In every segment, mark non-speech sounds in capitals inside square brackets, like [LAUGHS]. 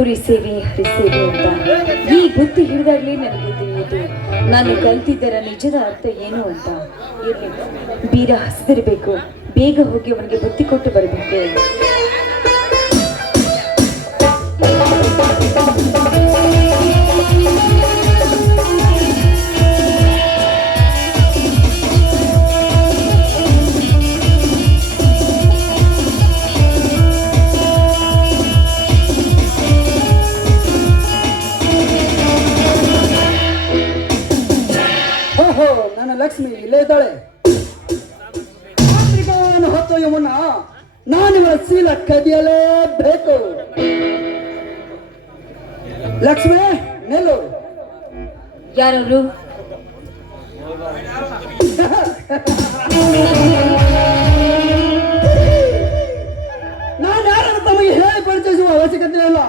ಕುರಿ ಸೇವೆ ಹರಿ ಸೇವೆ ಅಂತ. ಈ ಬುದ್ಧಿ ಹಿಡಿದಾಗ್ಲೇ ನನಗೆ ತಿಳಿಯಿತು ನಾನು ಕಲ್ತಿದ್ದರ ನಿಜದ ಅರ್ಥ ಏನು ಅಂತ. ಇರ್ಲಿ, ಬೀರ ಹಸಿದಿರ್ಬೇಕು. ಬೇಗ ಹೋಗಿ ಅವನಿಗೆ ಬುದ್ಧಿ ಕೊಟ್ಟು ಬರಬೇಕು. ಮುನ್ನ ನಾನಿವರ ಶೀಲ ಕದಿಯಲೇಬೇಕು ಲಕ್ಷ್ಮಿ ನಿಲ್ಲು. ಯಾರವರು? ನಾನು ಯಾರನ್ನು ತಮಗೆ ಹೇಳಿ ಪರಿಚಯಿಸುವ ಅವಶ್ಯಕತೆ ಇಲ್ಲ.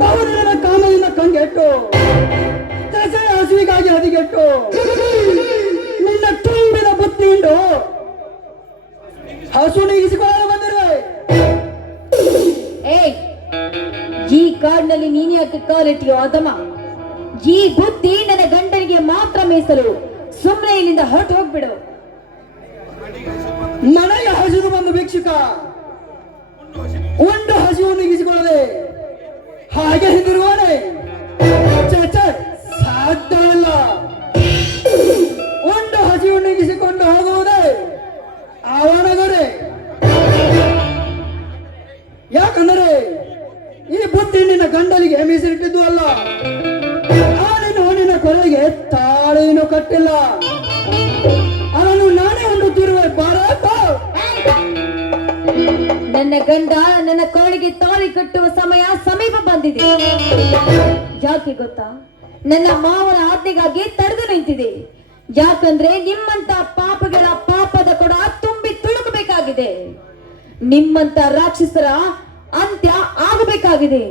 ಬಹುದಿನ ಕಾಮದಿಂದ ಕಂಗೆಟ್ಟು ಹಸುವಿಗಾಗಿ ಹದಿಗೆಟ್ಟು ನಿನ್ನ ತುಂಬಿದ ಬುದ್ಧಿಯಿಂದ ಹಸು ನೀಗಿಸಿಕೊಳ್ಳಲು ಬಂದಿರುವೆ. ಏಯ್ ಈ ಕಾಡಿನಲ್ಲಿ ನೀನೇ ಯಾಕೆ ಕಾಲಿಟ್ಟಿಯೋ ಅದಮ ಈ ಬುದ್ಧಿ ನನ್ನ ಗಂಡನಿಗೆ ಮಾತ್ರ ಮೀಸಲು. ಸುಮ್ಮನೆ ಇಲ್ಲಿಂದ ಹೊರಟು ಹೋಗ್ಬಿಡು. ಮನೆಗೆ ಹಸಿರು ಬಂದು ಭಿಕ್ಷುಕ. ಒಂದು ಹಸಿವನ್ನು ನೀಗಿಸಿಕೊಳ್ಳದೆ. ಹಾಗೆ ಹಿಂದಿರುವನೆ ಛೆ, ಛೆ, ಸಾಧ್ಯವಿಲ್ಲ. ಉಂಡು ಹಸಿವು ನೀಗಿಸಿಕೊಂಡು ಹೋಗುವುದೇ. ಯಾಕಂದರೆ ಈ ಬುದ್ಧಿ ನಿನ್ನ ಗಂಡಲಿಗೆ ಮೀಸಲಿಟ್ಟಿದ್ದು ಅಲ್ಲ. ನಾನಿನ ಹಣ್ಣಿನ ಕೊರಳಿಗೆ ತಾಳೇನು ಕಟ್ಟಿಲ್ಲ. ಅವನು ನಾನೇ ಉಂಡುತ್ತಿರುವೆ ಭಾರತ. ನನ್ನ ಗಂಡ ನನ್ನ ಕೋಳಿಗೆ ತಾಳಿ ಕಟ್ಟುವ ಸಮಯ ಸಮೀಪ ಬಂದಿದೆ. ಯಾಕೆ ಗೊತ್ತಾ? ನನ್ನ ಮಾವನ ಆಜ್ಞೆಗಾಗಿ ತಡೆದು ನಿಂತಿದೆ. ಯಾಕಂದ್ರೆ ನಿಮ್ಮಂತ ಪಾಪಗಳ ಪಾಪದ ಕೊಡ ತುಂಬಿ ತುಳುಕಬೇಕಾಗಿದೆ. ನಿಮ್ಮಂತ ರಾಕ್ಷಸರ ಅಂತ್ಯ ಆಗಬೇಕಾಗಿದೆ.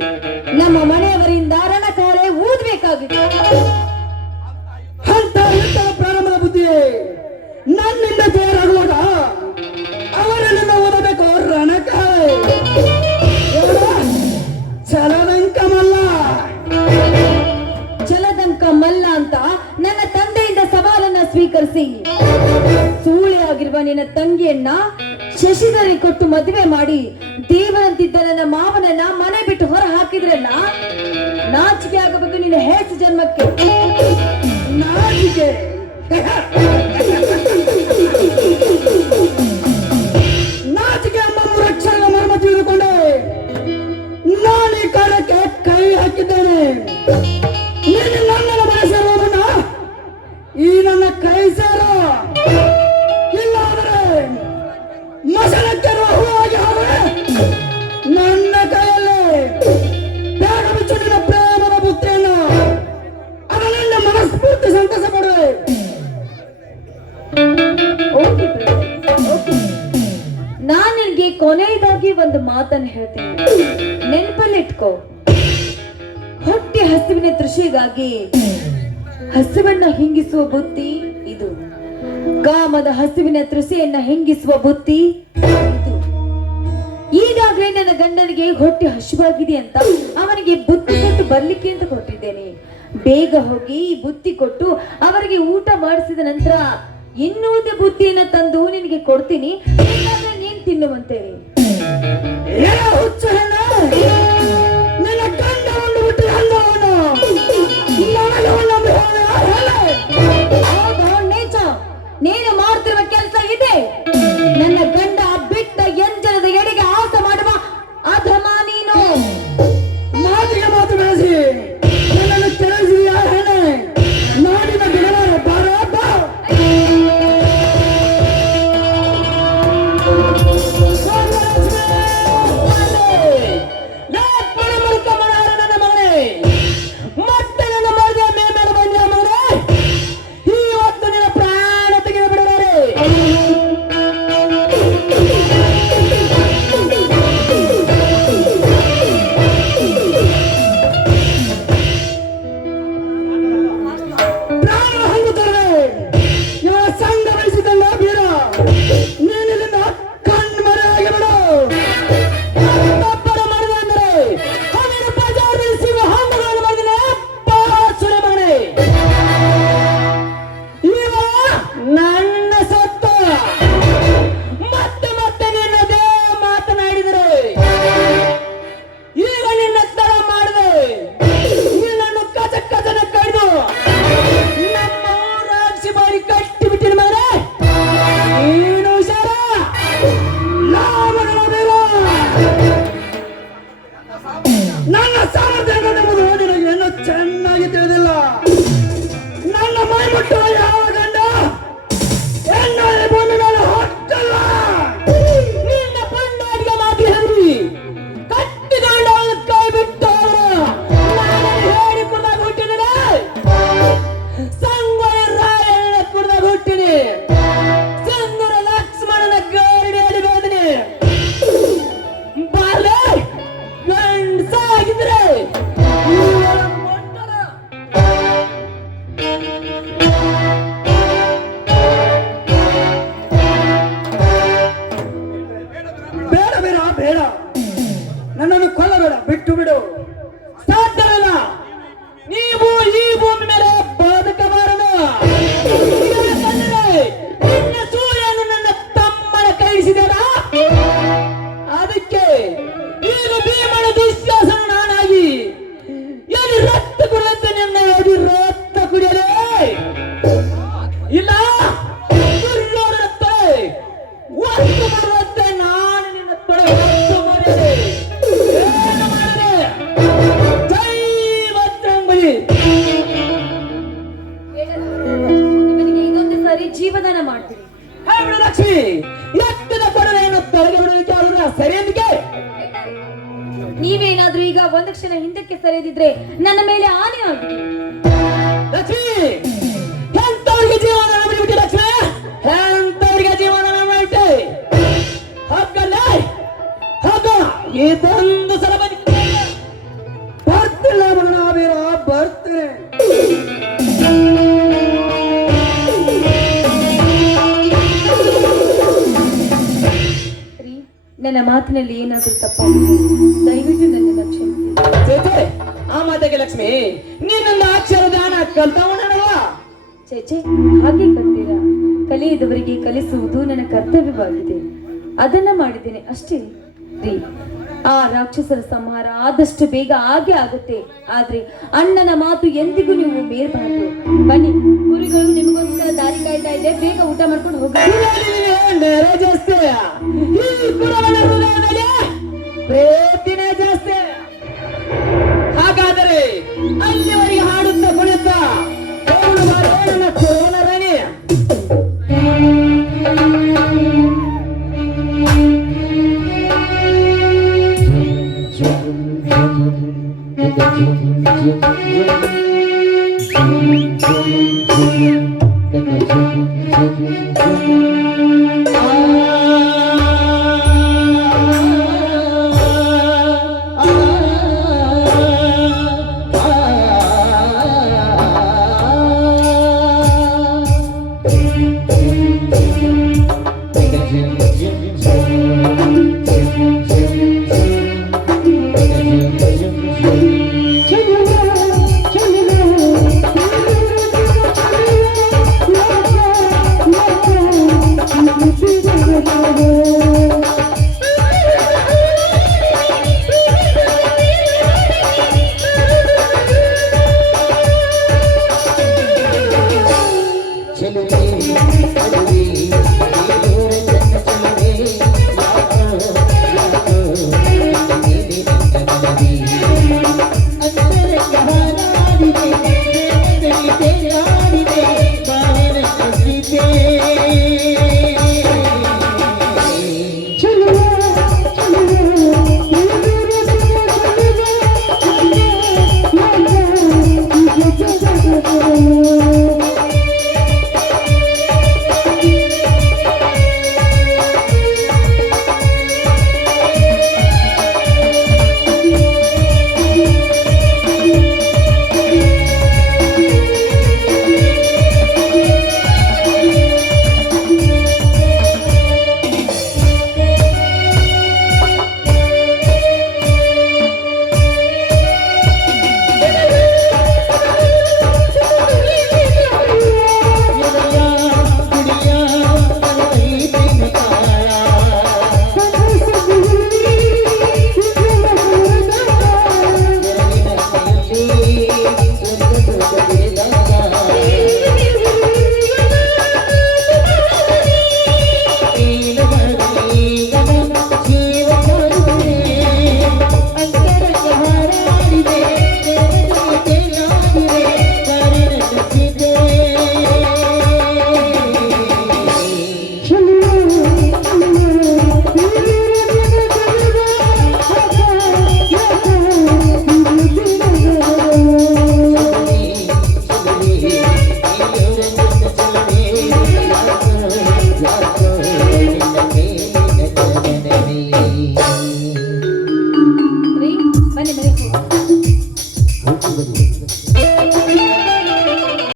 ನಮ್ಮ ಮನೆಯವರಿಂದ ರಣಕಾಳೆ ಊದಬೇಕಾಗಿದೆ. ಹಂತ ಹಂತ ಪ್ರಾರಂಭದ ಬುದ್ಧಿಯೇ. ನನ್ನಿಂದ ತಯಾರಾಗುವಾಗ ಅವರನ್ನೆಲ್ಲ ಓದಬೇಕು ಚಲದಂಕ ಮಲ್ಲ. ಚಲದಂಕ ಮಲ್ಲ ಅಂತ ನನ್ನ ತಂದೆಯಿಂದ ಸವಾಲನ್ನ ಸ್ವೀಕರಿಸಿ. ಸೂಳೆ ಆಗಿರುವ ನಿನ್ನ ತಂಗಿಯನ್ನ ಶಶಿಧರಿ ಕೊಟ್ಟು ಮದುವೆ ಮಾಡಿ ದೇವರಂತಿದ್ದ ನನ್ನ ಮಾವನನ್ನ ಮನೆ ಬಿಟ್ಟು ಹೊರ ಹಾಕಿದ್ರಲ್ಲ? ನಾಚಿಕೆ ಆಗಬೇಕು ನಿನ್ನ ಹೇಸು ಜನ್ಮಕ್ಕೆ. ನಾಚಿಕೆ. [LAUGHS] ನಿನ್ಗೆ ಕೊನೆಯದಾಗಿ ಒಂದು ಮಾತನ್ನು ಹೇಳ್ತೀನಿ. ನೆನಪಲ್ಲಿಟ್ಕೋ. ಹೊಟ್ಟೆ ಹಸಿವಿನ ದೃಷ್ಟಿಗಾಗಿ ಹಸಿವನ್ನ ಹಿಂಗಿಸುವ ಬುತ್ತಿ ಇದು. ಕಾಮದ ಹಸಿವಿನ ತೃಷೆಯನ್ನ ಹಿಂಗಿಸುವ ಬುತ್ತಿ ಇದು. ಈಗಾಗಲೇ ನನ್ನ ಗಂಡನಿಗೆ ಹೊಟ್ಟೆ ಹಸಿವಾಗಿದೆ ಅಂತ ಅವನಿಗೆ ಬುತ್ತಿ ಕೊಟ್ಟು ಬರ್ಲಿಕ್ಕೆ ಅಂತ ಕೊಟ್ಟಿದ್ದೇನೆ. ಬೇಗ ಹೋಗಿ ಬುತ್ತಿ ಕೊಟ್ಟು ಅವರಿಗೆ ಊಟ ಮಾಡಿಸಿದ ನಂತರ ಇನ್ನೂದೇ ಬುತ್ತಿಯನ್ನ ತಂದು ನಿನಗೆ ಕೊಡ್ತೀನಿ. ತಿನ್ನುವಂತೆ. ಹುಚ್ಚ ನೀನು ಮಾಡ್ತಿರುವ ಕೆಲಸ ಇದೆ. I don't know. ನನ್ನನ್ನು ಕೊಲ್ಲಬೇಡ ಬಿಟ್ಟು ಬಿಡು. ಸಾಧ್ಯವಿಲ್ಲ ಒಂದು ಕ್ಷಣ ಹಿಂದಕ್ಕೆ ಸರಿದಿದ್ರೆ ನನ್ನ ಮೇಲೆ ಆನೆ ಆಗಿದೆ. ಎಂತವ್ರಿಗೆ ಜೀವನ ಬಿಟ್ಬಿಟ್ಟು ಲಕ್ಷ್ಮಿ? ಎಂತವ್ರಿಗೆ ಜೀವನ ಮಾಡಿಬಿಟ್ಟೆ ಹಾಗಲ್ಲ ಹಾಗ ಇದೊಂದು ಸಲ ಬರ್ತಿಲ್ಲ ಮಗನ ವೀರ ಬರ್ತೇನೆ. ನನ್ನ ಮಾತಿನಲ್ಲಿ ಏನಾದರೂ ತಪ್ಪ ದಯವಿಟ್ಟು ನನ್ನ ಕ್ಷಮಿಸಿ ಚೇಚೆ ಆ ಮಾತೆಗೆ ಲಕ್ಷ್ಮಿ ನಿನ್ನೊಂದು ಅಕ್ಷರ ದಾನ ಕಲ್ತವನವಾ ಚೇಚೆ ಹಾಗೆ ಕಲ್ತೀರಾ? ಕಲಿಯದವರಿಗೆ ಕಲಿಸುವುದು ನನ್ನ ಕರ್ತವ್ಯವಾಗಿದೆ. ಅದನ್ನ ಮಾಡಿದ್ದೇನೆ ಅಷ್ಟೇ. ರೀ ಆ ರಾಕ್ಷಸರ ಸಂಹಾರ ಆದಷ್ಟು ಬೇಗ ಹಾಗೆ ಆಗುತ್ತೆ. ಆದ್ರೆ ಅಣ್ಣನ ಮಾತು ಎಂದಿಗೂ ನೀವು ಮೇರ್ಬಾರ್ದು. ಬನ್ನಿ ಕುರಿಗಳು ನಿಮಗೋಸ್ಕರ ದಾರಿ ಕಾಯ್ತಾ ಇದೆ. ಬೇಗ ಊಟ ಮಾಡ್ಕೊಂಡು ಹೋಗಿ. ರೀ ಬನ್ನಿ